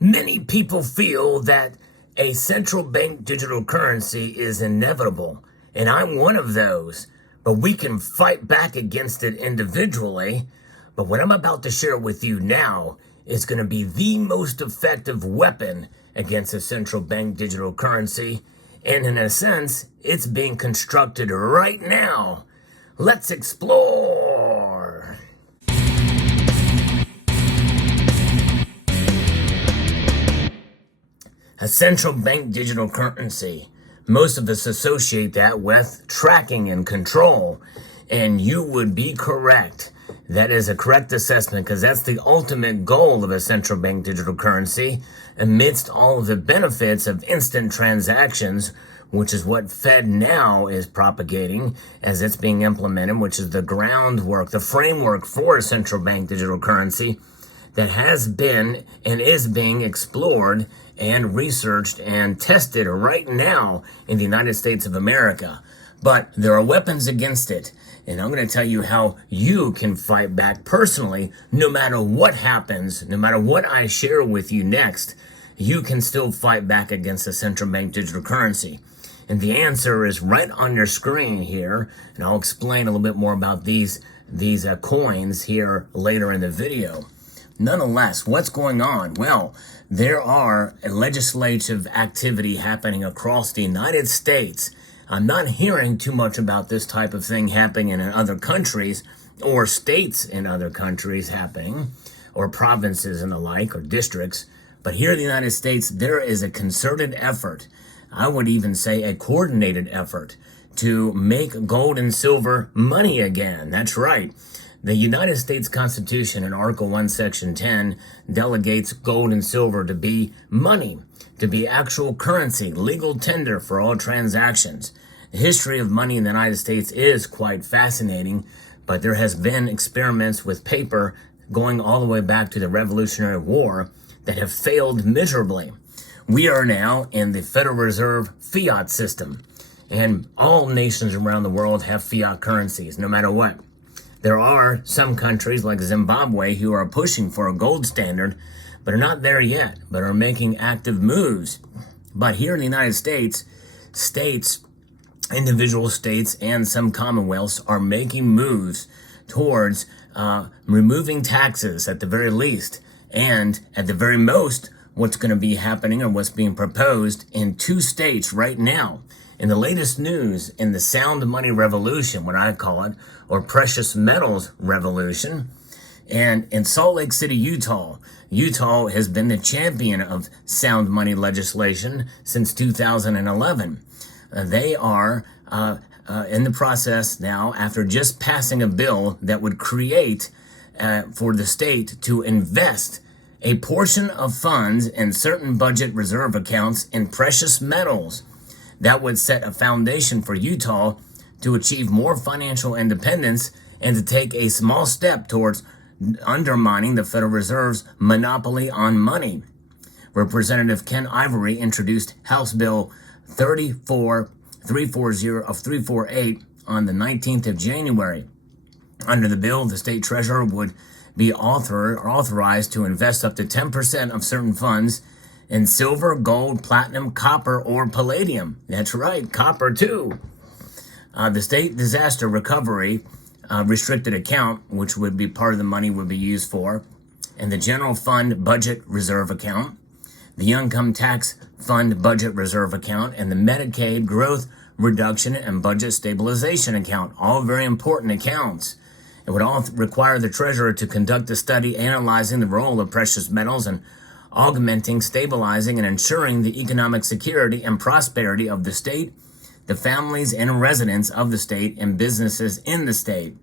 Many people feel that a central bank digital currency is inevitable, and I'm one of those. But we can fight back against it individually. But what I'm about to share with you now is going to be the most effective weapon against a central bank digital currency. And in a sense, it's being constructed right now. Let's explore. A central bank digital currency. Most of us associate that with tracking and control. And you would be correct. That is a correct assessment because that's the ultimate goal of a central bank digital currency amidst all of the benefits of instant transactions, which is what FedNow is propagating as it's being implemented, which is the groundwork, the framework for a central bank digital currency that has been and is being explored and researched and tested right now in the United States of America. But there are weapons against it. And I'm going to tell you how you can fight back personally, no matter what happens, no matter what I share with you next, you can still fight back against a central bank digital currency. And the answer is right on your screen here. And I'll explain a little bit more about these coins here later in the video. Nonetheless, what's going on? Well, there are legislative activity happening across the United States. I'm not hearing too much about this type of thing happening in other countries or states in other countries happening, or provinces and the like, or districts. But here in the United States, there is a concerted effort, I would even say a coordinated effort, to make gold and silver money again. That's right. The United States Constitution in Article 1, Section 10 delegates gold and silver to be money, to be actual currency, legal tender for all transactions. The history of money in the United States is quite fascinating, but there has been experiments with paper going all the way back to the Revolutionary War that have failed miserably. We are now in the Federal Reserve fiat system, and all nations around the world have fiat currencies, no matter what. There are some countries like Zimbabwe who are pushing for a gold standard, but are not there yet, but are making active moves. But here in the United States, individual states, and some commonwealths are making moves towards removing taxes at the very least, and at the very most, what's going to be happening or what's being proposed in 2 states right now. In the latest news, in the sound money revolution, what I call it, or precious metals revolution, and in Salt Lake City, Utah has been the champion of sound money legislation since 2011. They are in the process now, after just passing a bill that would create for the state to invest a portion of funds in certain budget reserve accounts in precious metals. That would set a foundation for Utah to achieve more financial independence and to take a small step towards undermining the Federal Reserve's monopoly on money. Representative Ken Ivory introduced House Bill 348 on the 19th of January. Under the bill, the state treasurer would be authorized to invest up to 10% of certain funds in silver, gold, platinum, copper, or palladium. That's right, copper too. The state disaster recovery restricted account, which would be part of the money would be used for, and the general fund budget reserve account, the income tax fund budget reserve account, and the Medicaid growth reduction and budget stabilization account, all very important accounts. It would all require the treasurer to conduct a study analyzing the role of precious metals and augmenting, stabilizing, and ensuring the economic security and prosperity of the state, the families and residents of the state, and businesses in the state.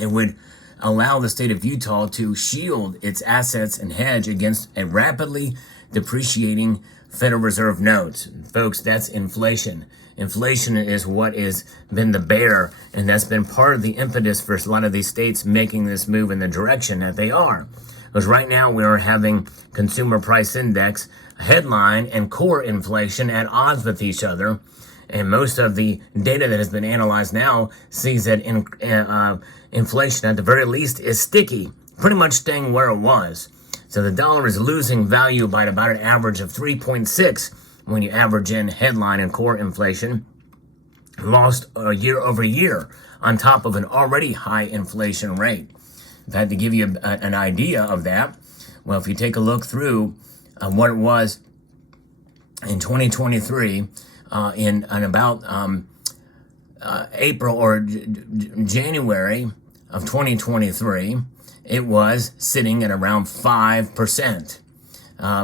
It would allow the state of Utah to shield its assets and hedge against a rapidly depreciating Federal Reserve notes. Folks, that's inflation. Inflation is what has been the bear, and that's been part of the impetus for a lot of these states making this move in the direction that they are. Because right now we are having consumer price index, headline, and core inflation at odds with each other. And most of the data that has been analyzed now sees that inflation, at the very least, is sticky, pretty much staying where it was. So the dollar is losing value by about an average of 3.6 when you average in headline and core inflation, lost year over year on top of an already high inflation rate. If I had to give you an idea of that, well, if you take a look through what it was in 2023, in about April or January of 2023, it was sitting at around 5%,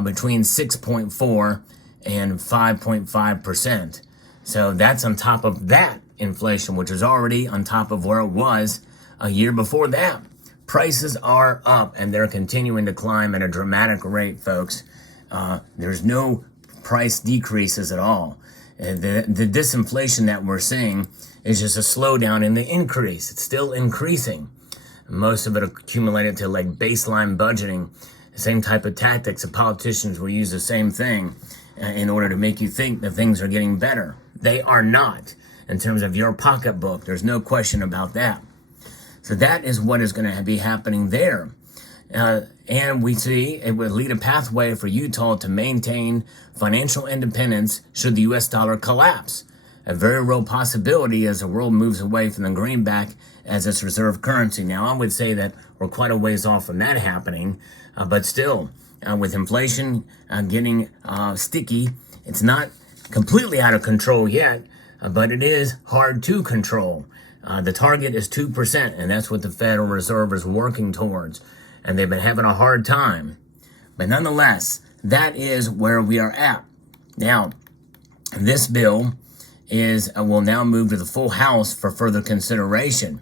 between 6.4 and 5.5%. So that's on top of that inflation, which is already on top of where it was a year before that. Prices are up, and they're continuing to climb at a dramatic rate, folks. There's no price decreases at all. The disinflation that we're seeing is just a slowdown in the increase. It's still increasing. Most of it accumulated to like baseline budgeting, the same type of tactics. The politicians will use the same thing in order to make you think that things are getting better. They are not. In terms of your pocketbook, there's no question about that. So that is what is going to be happening there. And we see it would lead a pathway for Utah to maintain financial independence should the U.S. dollar collapse. A very real possibility as the world moves away from the greenback as its reserve currency. Now, I would say that we're quite a ways off from that happening, but still, with inflation getting sticky, it's not completely out of control yet, but it is hard to control. The target is 2%, and that's what the Federal Reserve is working towards. And they've been having a hard time. But nonetheless, that is where we are at. Now, this bill will now move to the full House for further consideration.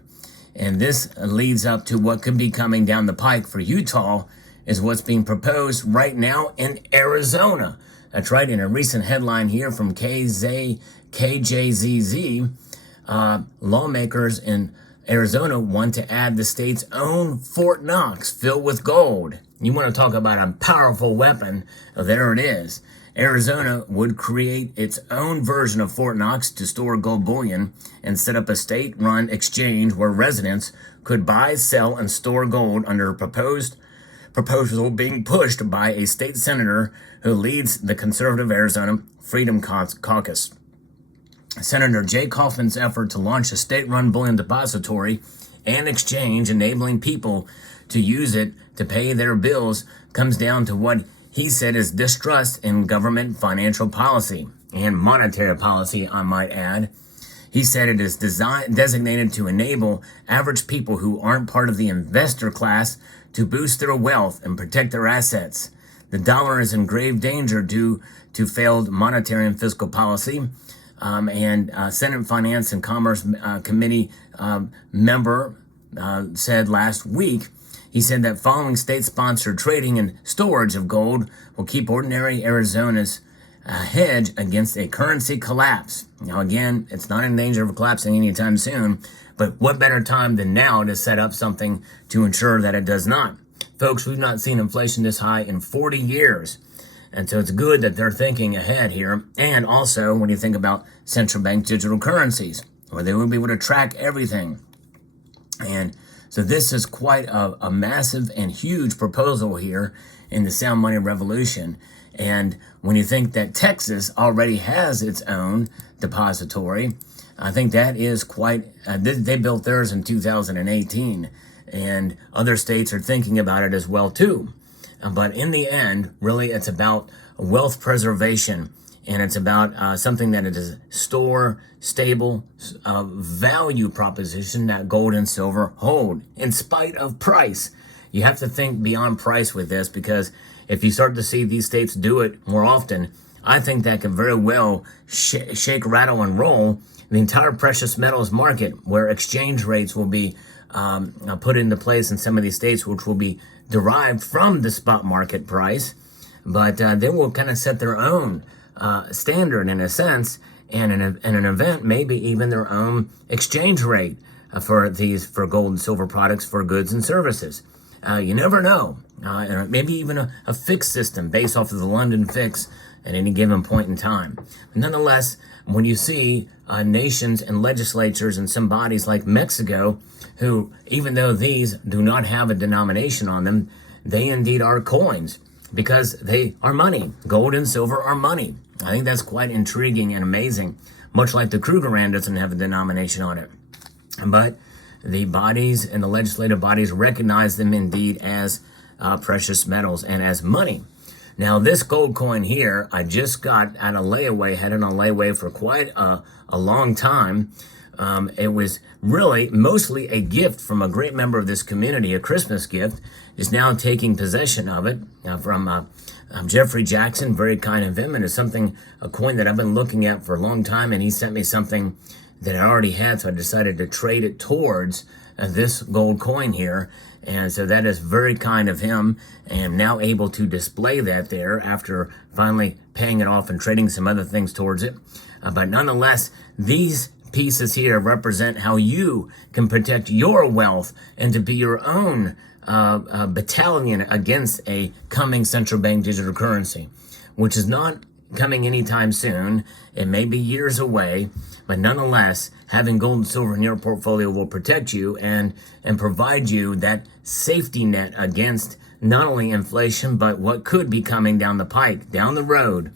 And this leads up to what could be coming down the pike for Utah, is what's being proposed right now in Arizona. That's right, in a recent headline here from KJZZ, lawmakers in Arizona want to add the state's own Fort Knox filled with gold. You want to talk about a powerful weapon? There it is. Arizona would create its own version of Fort Knox to store gold bullion and set up a state-run exchange where residents could buy, sell, and store gold under a proposal being pushed by a state senator who leads the conservative Arizona Freedom Caucus. Senator Jay Kaufman's effort to launch a state-run bullion depository and exchange, enabling people to use it to pay their bills, comes down to what he said is distrust in government financial policy and monetary policy, I might add. He said it is designated to enable average people who aren't part of the investor class to boost their wealth and protect their assets. The dollar is in grave danger due to failed monetary and fiscal policy. And Senate Finance and Commerce Committee member said last week, he said that following state-sponsored trading and storage of gold will keep ordinary Arizona's hedge against a currency collapse. Now, again, it's not in danger of collapsing anytime soon, but what better time than now to set up something to ensure that it does not? Folks, we've not seen inflation this high in 40 years. And so it's good that they're thinking ahead here. And also, when you think about central bank digital currencies, where they will be able to track everything. And so this is quite a massive and huge proposal here in the sound money revolution. And when you think that Texas already has its own depository, I think that is quite, they built theirs in 2018. And other states are thinking about it as well, too. But in the end, really, it's about wealth preservation, and it's about something that it is store, stable, value proposition that gold and silver hold, in spite of price. You have to think beyond price with this, because if you start to see these states do it more often, I think that can very well shake, rattle, and roll the entire precious metals market, where exchange rates will be put into place in some of these states, which will be derived from the spot market price, but they will kind of set their own standard in a sense, and in an event, maybe even their own exchange rate for gold and silver products, for goods and services. You never know. Maybe even a fixed system based off of the London fix at any given point in time. But nonetheless, when you see nations and legislatures and some bodies like Mexico, who, even though these do not have a denomination on them, they indeed are coins because they are money. Gold and silver are money. I think that's quite intriguing and amazing, much like the Krugerrand doesn't have a denomination on it. But the bodies and the legislative bodies recognize them indeed as precious metals and as money. Now, this gold coin here, I just got at a layaway, had it on layaway for quite a long time. It was really mostly a gift from a great member of this community, a Christmas gift, is now taking possession of it from Jeffrey Jackson, very kind of him, and it's a coin that I've been looking at for a long time, and he sent me something that I already had, so I decided to trade it towards this gold coin here. And so that is very kind of him, and I'm now able to display that there after finally paying it off and trading some other things towards it. But nonetheless, these pieces here represent how you can protect your wealth and to be your own battalion against a coming central bank digital currency, which is not coming anytime soon. It may be years away, but nonetheless, having gold and silver in your portfolio will protect you and provide you that safety net against not only inflation, but what could be coming down the pike, down the road.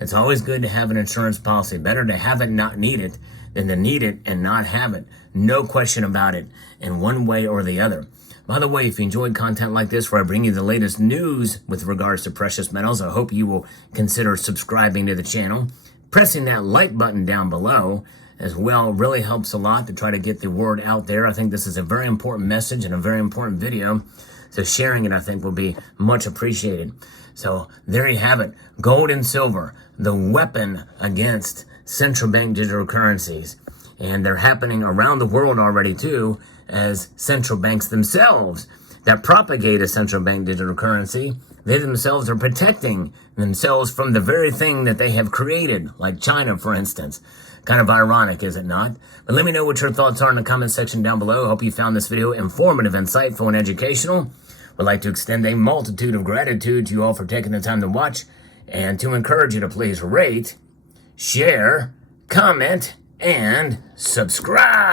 It's always good to have an insurance policy. Better to have it and not need it than to need it and not have it. No question about it, in one way or the other. By the way, if you enjoyed content like this where I bring you the latest news with regards to precious metals, I hope you will consider subscribing to the channel. Pressing that like button down below as well really helps a lot to try to get the word out there. I think this is a very important message and a very important video. So sharing it, I think, will be much appreciated. So there you have it. Gold and silver, the weapon against central bank digital currencies. And they're happening around the world already too, as central banks themselves that propagate a central bank digital currency, they themselves are protecting themselves from the very thing that they have created, like China, for instance. Kind of ironic, is it not? But let me know what your thoughts are in the comment section down below. I hope you found this video informative, insightful, and educational. Would like to extend a multitude of gratitude to you all for taking the time to watch and to encourage you to please rate, share, comment, and subscribe.